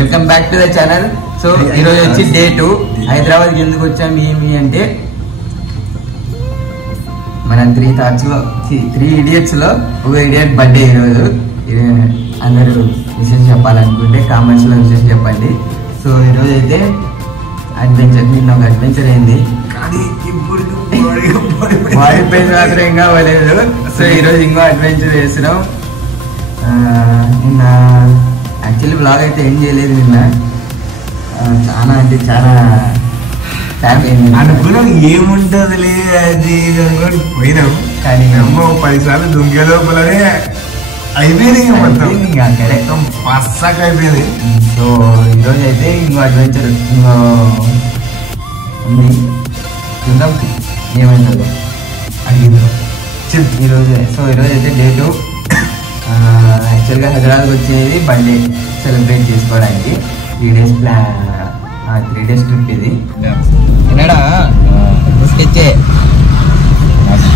Welcome back to the channel. So ఈరోజు వచ్చి day 2. Hyderabad ఎందుకు వచ్చాము ఏమి అంటే మన 3 థాట్స్ లో 3 ఇడియట్స్ లో ఒక ఇడియట్ బర్త్డే ఈరోజు. అందరూ విషయం చెప్పాలనుకుంటే కామెంట్స్ లో విషయం చెప్పండి. సో ఈరోజు అయితే అడ్వెంచర్, నిన్న ఒక అడ్వెంచర్ అయింది కానీ ఇప్పుడు మాడిపోయింది మాత్రం ఇంకా అవ్వలేదు. సో ఈరోజు ఇంకో అడ్వెంచర్ చేస్తున్నాం. నిన్న యాక్చువల్లీ బ్లాగ్ అయితే ఏం చేయలేదు. నిన్న చాలా అంటే చాలా టైం అయింది. అనుకున్నాం ఏముంటది అది పోయినాం కానీ అమ్మ 10 సార్లు దుంకే లోపలనే అయిపోయింది. మొత్తం పస్సాక అయిపోయింది. సో ఈరోజు అయితే ఇంకో అడ్వెంచర్ ఇంకో ఉంది, చూద్దాం ఏమైందో అడిగిందో ఈరోజు. సో ఈరోజు అయితే డే 2. యాక్చువల్గా హైదరాబాద్కి వచ్చేది బర్త్డే సెలబ్రేట్ చేసుకోవడానికి 3 డేస్ ప్లాన్, 3 డేస్ ట్రిప్ ఇది. ఎన్నడా స్కెచ్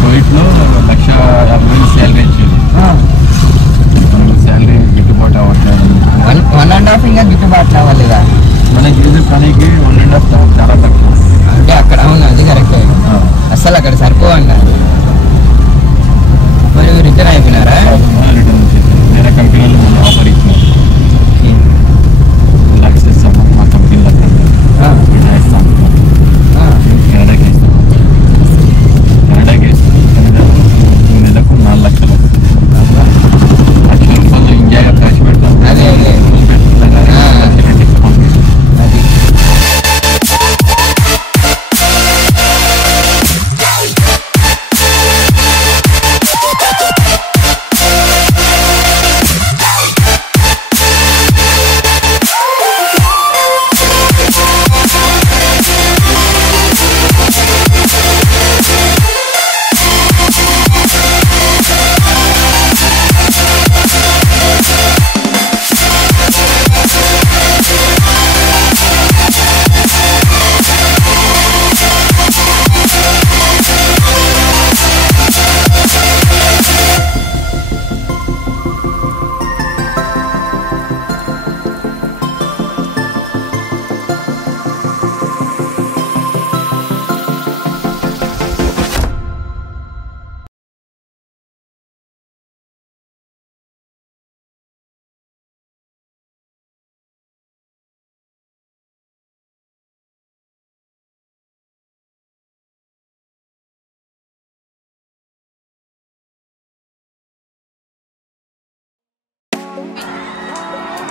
కోవిడ్లో 1,50,000 శాలరీ ఇచ్చింది. శాలరీ గిట్టుబాటు అవ్వట్లేదు. 1.5 ఇంకా గిట్టుబాటు అవ్వలేదా? మనకి చేసే పనికి 1.5 చాలా తక్కువ. అంటే అక్కడ అవును, అది కరెక్ట్. అసలు అక్కడ సరిపోవండి. మరి రిటర్న్ అయిపోయినారా? రిటర్న్ వచ్చేసి వేరే కంపెనీలో మన ఆఫర్ ఇచ్చినారు. లక్ష ఇస్తాము మా కంపెనీలో, ఇస్తాము కెనడాకి ఇస్తాము. కెనడాకి ఇస్తాము. నెలకు 4 లక్షలు. 1,00,000 రూపాయలు ఇండియాగా ఖర్చు పెడతాం. అదే అది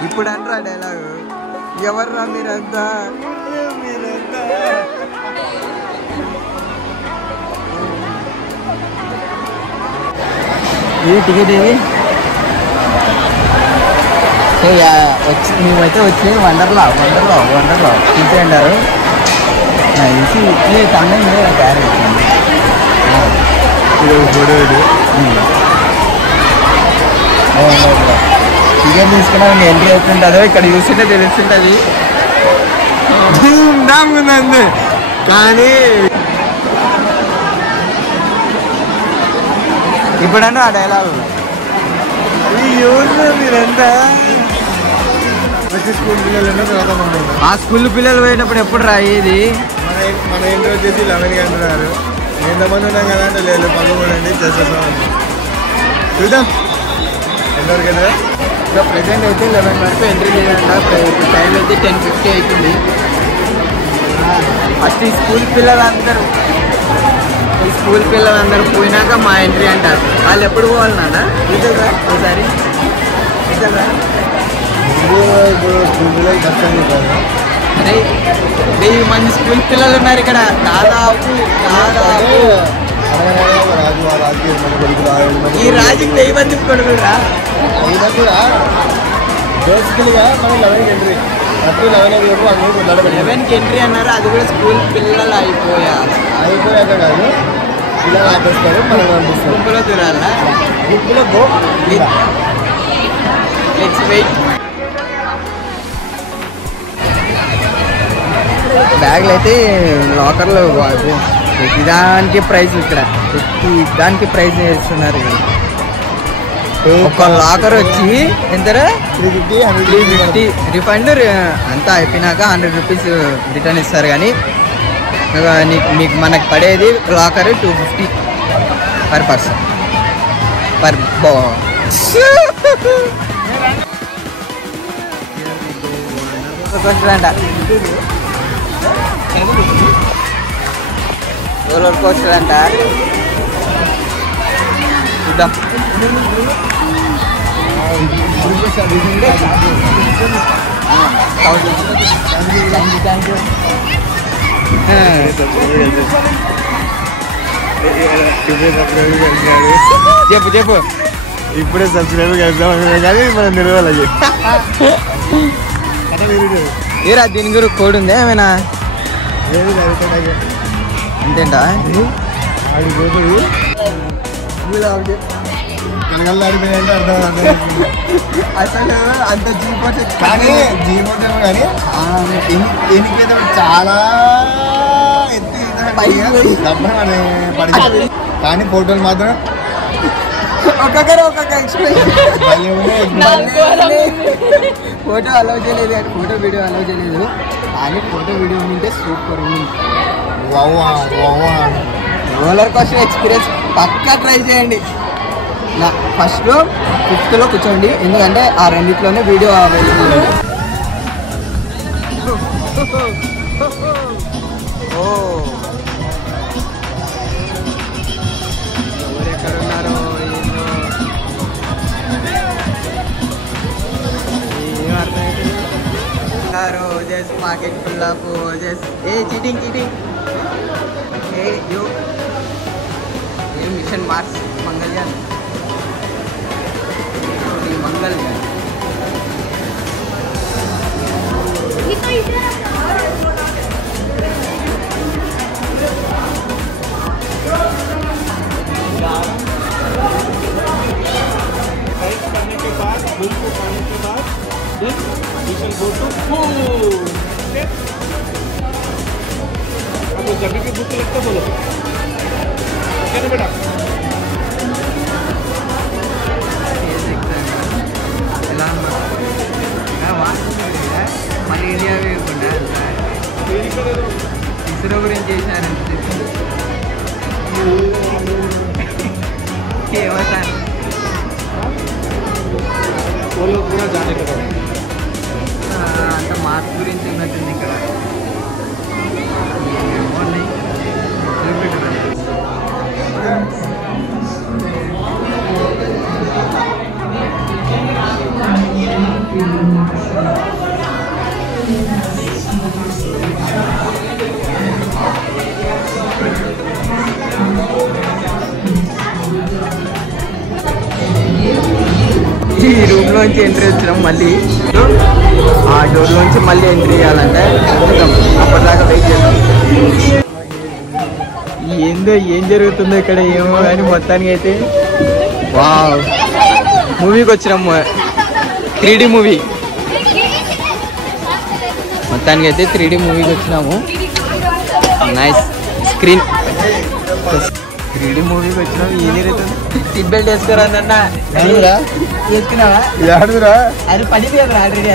ఇప్పుడు అంటారా డైలాగు, ఎవర్రా మీరంతా ఇది టికెట్ ఇది. సో మేమైతే వచ్చి వండర్లా టికెట్ అంటారు. ఇది తమిళ తయారు టికెట్ తీసుకున్నా ఎంట్రీ అవుతుంటుందో ఇక్కడ చూస్తుంటే తెలుస్తుంటుంది. ఉందండి కానీ ఇప్పుడన్నా ఆ డైలాగు మీరంతా వచ్చి స్కూల్ పిల్లలు తర్వాత ఆ స్కూల్ పిల్లలు పోయినప్పుడు ఎప్పుడు రా ఇది? మన ఇంటి వచ్చేసి 11 అంటున్నారు. ఎంతమంది ఉన్నాం కదా అంటే లేదు 13 అండి చేసేస్తాం. చూద్దాం ఎంతవరకు కదా. సో ప్రెసెంట్ అయితే 11 వరకు ఎంట్రీ చేయాలంట. ఇప్పుడు టైం అయితే 10:50 అవుతుంది. ఫస్ట్ ఈ స్కూల్ పిల్లలందరూ పోయినాక మా ఎంట్రీ అంటారు. వాళ్ళు ఎప్పుడు పోవాలి నాన్న? ఇద్దరురా ఒకసారి ఇద్దరురా. ఇప్పుడు స్కూల్ పిల్లలు కష్టం చెప్పారు. అరే 1000 మంది స్కూల్ పిల్లలు ఉన్నారు ఇక్కడ. దాదాపు ఈ రాజుకి 1000 మంది కొడుకురా. అయినా కూడా బేసికల్గా మనం 11 ఎంట్రీ అప్పుడు 11కి ఎంట్రీ అన్నారు. అది కూడా స్కూల్ పిల్లలు అయిపోయాక కాదు, పిల్లలు ఆపేస్తారు, మనం పంపిస్తాం. గుంపులో దూరాలా? గుంపులో వెయిట్. బ్యాగులు అయితే లాకర్లో ప్రతిదానికి ప్రైస్, ఇక్కడ ప్రతి దానికి ప్రైస్ వేస్తున్నారు. ఒక లాకర్ వచ్చి ఎంతరా 350 రిఫండ్ అంతా అయిపోయినాక 100 రూపీస్ రిటర్న్ ఇస్తారు. కానీ మీకు మనకు పడేది లాకర్ 250 పర్ పర్సన్ పర్ అంట. రోలర్ కోస్టర్ అంట. చూద్దాం. చెప్పు చెప్పు. ఇప్పుడే సబ్స్క్రైబర్ కలిద్దాం కానీ మనం నిలవాలి. ఏరా దీని గురించి కోడ్ ఉందా ఏమైనా? అంతేంటా? కనగల్లాడిపోయిందంటే అర్థం. అసలు అంత జీపోట్ కానీ జీపోట్ కానీ ఎన్నికైతే చాలా పడి కానీ ఫోటోలు మాత్రం ఒక్కొక్కరు ఒక్కొక్క ఎక్స్ప్రెషన్. ఫోటో అలౌ చేయలేదు, ఫోటో వీడియో అలౌ చేయలేదు. కానీ ఫోటో వీడియో ఉంటే సూపర్ ఉంది. రోలర్ కోస్టర్ ఎక్స్పీరియన్స్ పక్కా ట్రై చేయండి. నా ఫస్ట్లో 5th కూర్చోండి, ఎందుకంటే ఆ రెండిట్లోనే వీడియో అవైలబుల్ ఉంది. ఎవరెక్కడున్నారో ఏం అర్థం just market full of just cheating a mission Mars Mangalyaan Mangalyaan. जब भी भूख लगता बोलो क्या ना बेटा. మన ఇండియా ఇస్రో గురించి చేశారు. ఏమవుతారు पूरा जाने का అంత మార్క్స్ గురించి ఉన్నట్టుంది ఇక్కడ. ఈ రూమ్లోంచి ఎంట్రీ వచ్చినాం. మళ్ళీ ఆ డోర్లోంచి మళ్ళీ ఎంట్రీ చేయాలంటే అప్పటిదాకా వెయిట్ చేద్దాం. ఏందో ఏం జరుగుతుందో ఇక్కడ ఏమో కానీ మొత్తానికి అయితే వావ్ మూవీకి వచ్చినాము. 3D movie. మొత్తానికి అయితే 3D మూవీకి వచ్చినాము. Nice screen. 3D మూవీకి వచ్చినాము. ఏం జరుగుతుంది? సీట్ బెల్ట్ వేసుకోరా అన్న. వేసుకున్నావా? అది పడిపోయారు ఆల్రెడీ.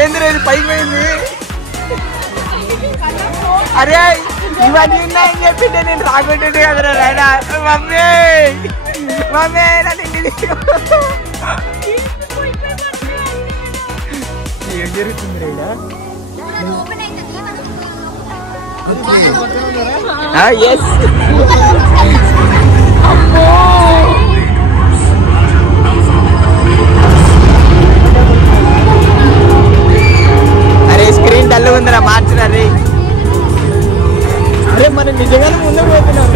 ఏంది రేది పైకి పోయింది. అరే ఇవన్నీ ఉన్నాయని చెప్పింటే నేను రాకుంటుంటే కదరా నాయన. మమ్మీ నన్ను ఏం జరుగుతుంది రైడా? ఎస్ అమ్మో అరే స్క్రీన్ డల్ ఉందిరా మార్చురా రే. అరే మనం నిజంగానే ముందుకు పోతున్నాం.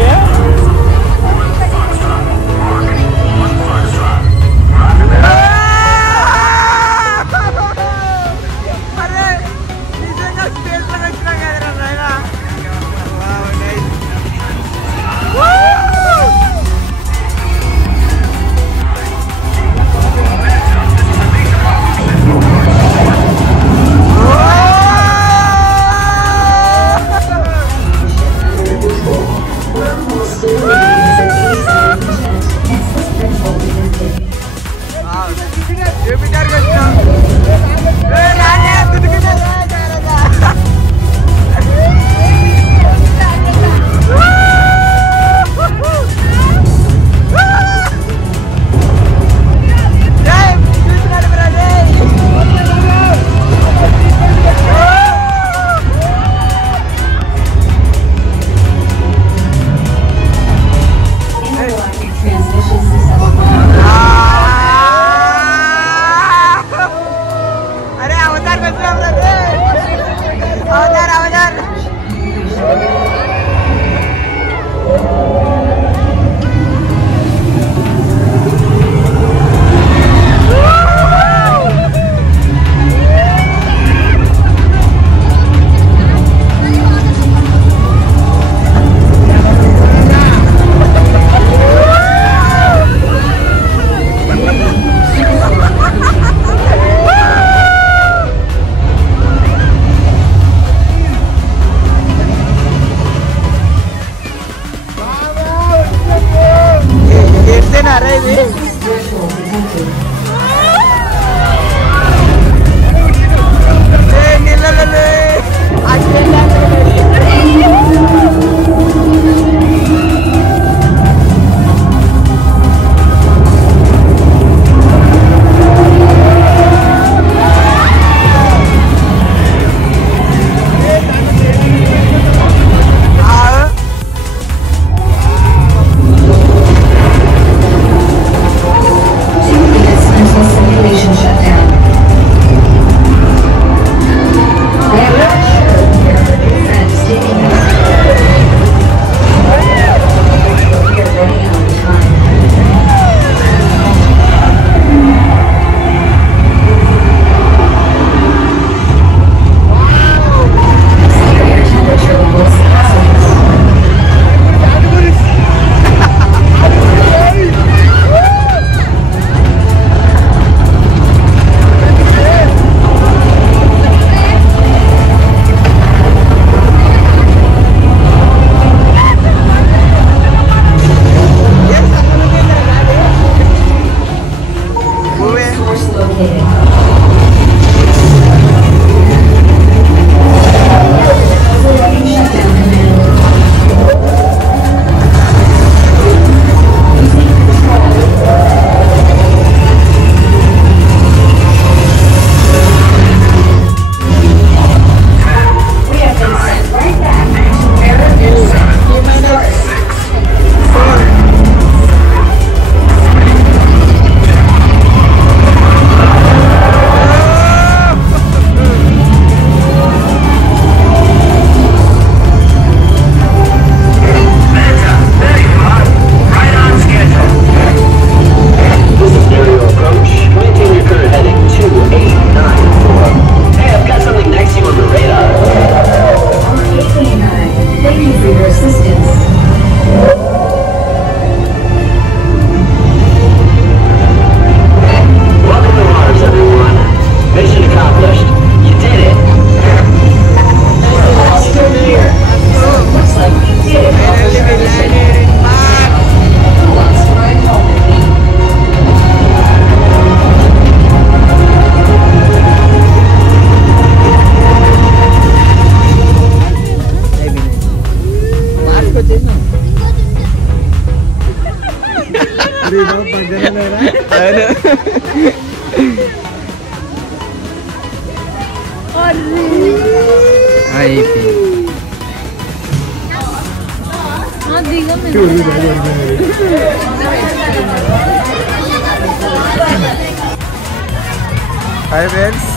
Hi friends,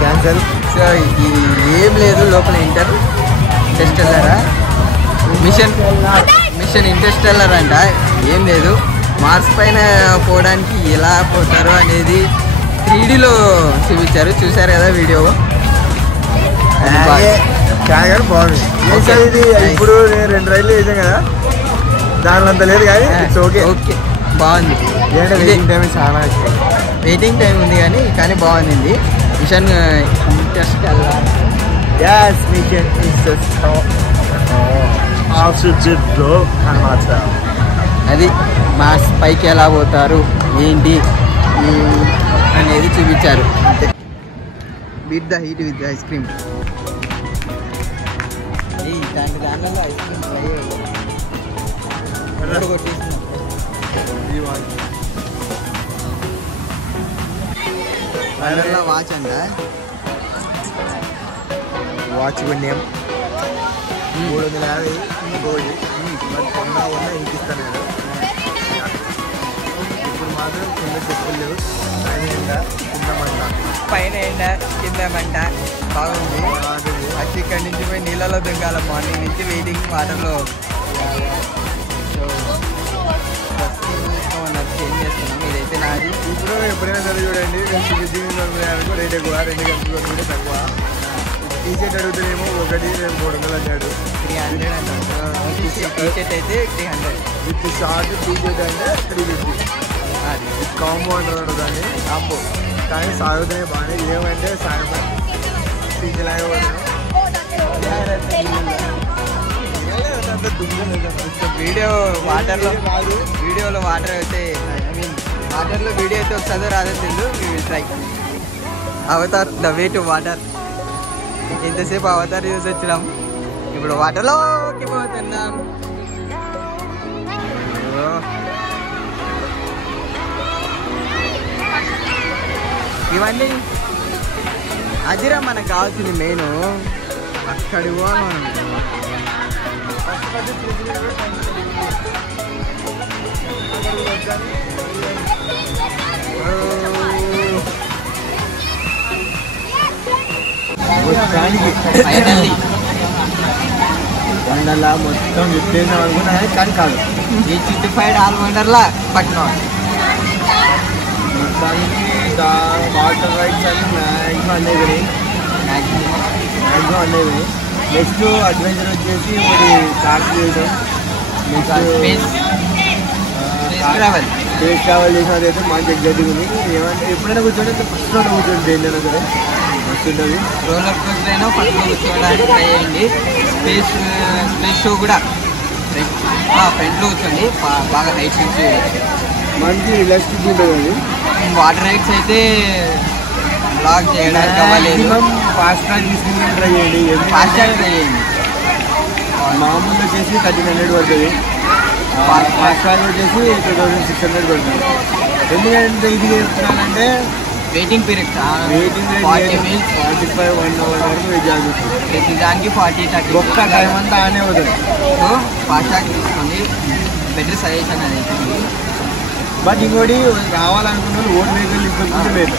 cancel. సో ఏం లేదు, లోపల ఇంటర్స్టెల్లరా మిషన్ ఇంటర్స్టెల్లర్ అంట. ఏం లేదు, మార్స్ పైన పోవడానికి ఎలా పోతారో అనేది 3Dలో చూపించారు. చూసారు కదా వీడియో. కానీ బాగుంది. ఇది ఇప్పుడు నేను 2 రైళ్ళు వేసాం కదా, దానిలో అంత లేదు కానీ ఓకే ఓకే బాగుంది. వెయిటింగ్ టైం చాలా వెయిటింగ్ టైం ఉంది కానీ బాగుంది. Machine Interstellar. అది మార్స్ పైకి ఎలా పోతారు ఏంటి అనేది చూపించారు. With the heat with the ice cream. ఇట్లాంటి దాంట్లో ఐస్ క్రీమ్ ట్రై కొట్టేస్తున్నాం. వాచ్ అంట, వాచ్ కొన్నాం 350 గోల్డ్. కొన్నా ఇంకిస్తాను నేను. ఇప్పుడు మాత్రం కింద చెప్పులు లేవు. పైన ఎండ కింద మంట బాగుంది. వచ్చి ఇక్కడి నుంచి పోయి నీళ్ళలో దిగాల. మార్నింగ్ నుంచి వెయిటింగ్ వాటర్లో. చేంజ్ చేస్తున్నాం. ఇదైతే నాది. ఇప్పుడు ఎప్పుడైనా సరే చూడండి, నేను రేట్ ఎక్కువ, 2 గంటలు కూడా తక్కువ. టీషర్ట్ అడుగుతానేమో ఒకటి 300 అన్నాడు. 300 అంటారు. టీషర్ట్ అయితే 300. విత్ షార్ట్ టీషర్ట్ అంటే 350. కాంబో అంటారు దాన్ని, కాంబో. కానీ సాగుతున్నాయి బాగానే. ఏమంటే సాయంత్రం టీచర్ వీడియోలో వాటర్ అయితే వాటర్లో వీడియో అయితే వస్తుందో రాదో తెలియదు. Try Avatar the way to water. ఎంతసేపు అవతార్ చూసి వచ్చినాం, ఇప్పుడు వాటర్లోకి పోతున్నాం. ఇవన్నీ అదిరా మనకు కావాల్సింది మెయిన్. అక్కడి పోవాలి వండర్లా మొత్తం విప్పేద్దాం అనుకున్నా కానీ కాదు. ఈ చుట్టుపైన ఆల్మండర్లా పట్టిన మొత్తానికి వాటర్ రైడ్స్ అన్ని మ్యాక్సిమం అనేవి నెక్స్ట్ అడ్వెంచర్ వచ్చేసి ఒకటి కార్స్ చేయడం, స్పేస్ ట్రావెల్ చేసిన అయితే మంచి ఎగ్జైటింగ్ ఉంది. ఏమంటే ఎప్పుడైనా కూర్చోండి ఫస్ట్ రోడ్ కూర్చోండి, దేనిలో సరే వస్తుంటుంది. రోలర్ కోస్టర్ అయినా ఫస్ట్ కూర్చోవడానికి ట్రై చేయండి. స్పేస్ షో కూడా ఫ్రంట్లో కూర్చోండి, బాగా హైట్ సీట్స్, మంచి రిలాక్స్డ్ ఉంటుంది. అది వాటర్ రైడ్స్ అయితే బ్లాక్ చేయడానికి అవ్వలేదు. ఫాస్ట్ ట్రాక్ తీసుకుని ట్రై చేయండి. ఫాస్ట్ ట్రాక్ ట్రై చేయండి. మామూలు వచ్చేసి 1300 పడుతుంది. ఫాస్ట్ ట్రాక్ వచ్చేసి 2600 పడుతుంది. ఎందుకంటే ఇది చెప్తున్నానంటే వెయిటింగ్ పీరియడ్ 40 minutes 45 1 hour వరకు వెయిట్ చేయాల్సి వస్తుంది. ప్రతి దానికి 40-30 ఒక్క టైం అంతా ఆనే అవుతుంది. సో ఫాస్ట్ ట్రాక్ తీసుకోండి, బెటర్ సజెషన్ అది. బట్ ఇంకోటి రావాలనుకున్న వాళ్ళు ఓన్ వెహికల్ తీసుకుంటే లేదు.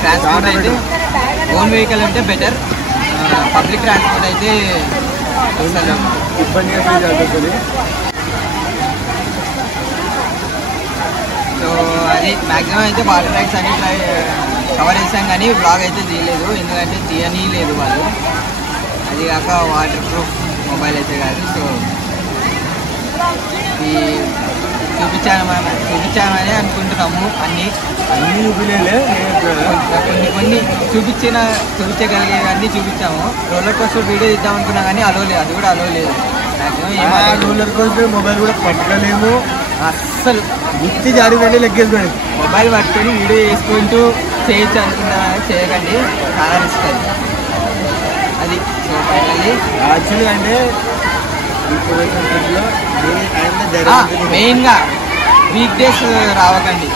ట్రాన్స్పోర్ట్ అయితే ఓన్ వెహికల్ అంటే బెటర్. పబ్లిక్ ట్రాన్స్పోర్ట్ అయితే ఇబ్బందిగా ఫీల్ అవుతుంది. సో అది మ్యాక్సిమం అయితే వాటర్ రైడ్స్ అన్ని కవర్ చేసాం, కానీ బ్లాగ్ అయితే తీయలేదు. ఎందుకంటే తీయని లేదు వాళ్ళు. అది కాక వాటర్ ప్రూఫ్ మొబైల్ అయితే కాదు. సో ఈ చూపించామని అనుకుంటున్నాము. అన్నీ చూపించలే, కొన్ని చూపించగలిగేవన్నీ చూపించాము. రోలర్ కోస్టర్ వీడియో ఇద్దాం అనుకున్నా కానీ అలో లేదు, అది కూడా అలో లేదు. రోలర్ కోస్టర్ మొబైల్ కూడా పట్టుకోలేము అస్సలు. గుర్తి జాడి వెళ్ళి లెక్కేసుకోండి. మొబైల్ పట్టుకొని వీడియో చేసుకుంటూ చేయొచ్చు అనుకున్నా చేయకండి, చాలా రిస్క్ అది. సో ఫైనల్లీ యాక్చువల్గా అంటే మెయిన్గా వీక్ డేస్ రావకండి.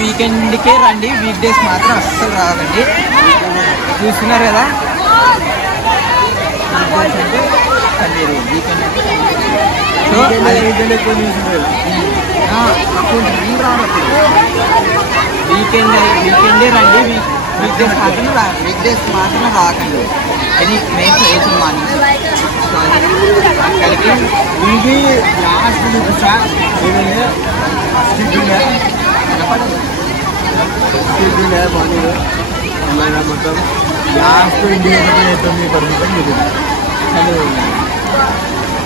వీకెండ్కే రండి, వీక్ డేస్ మాత్రం అస్సలు రావకండి. చూస్తున్నారు కదా, వీకెండ్ అంటే సో వీకెండే రండి. వీక్ డేస్ మాత్రం రాకండి. అది మెయిన్ సజెషన్ మార్నింగ్. సో అది అక్కడికి ఇది లాస్ట్ చూపిస్తా. మొత్తం లాస్ట్ ఇండియా 9% చూపిస్తా. అసలు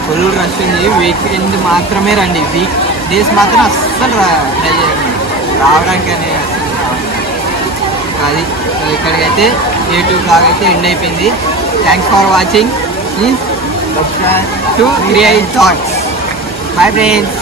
ఫుల్ రష్ ఉంది. వీకెండ్ మాత్రమే రండి, వీక్ డేస్ మాత్రం అస్సలు ట్రై చేయండి రావడానికి అని అసలు. అది సో ఇక్కడికైతే యూట్యూబ్ లాగా అయితే ఎండ్ అయిపోయింది. Thanks for watching. Subscribe to create thoughts. Bye friends.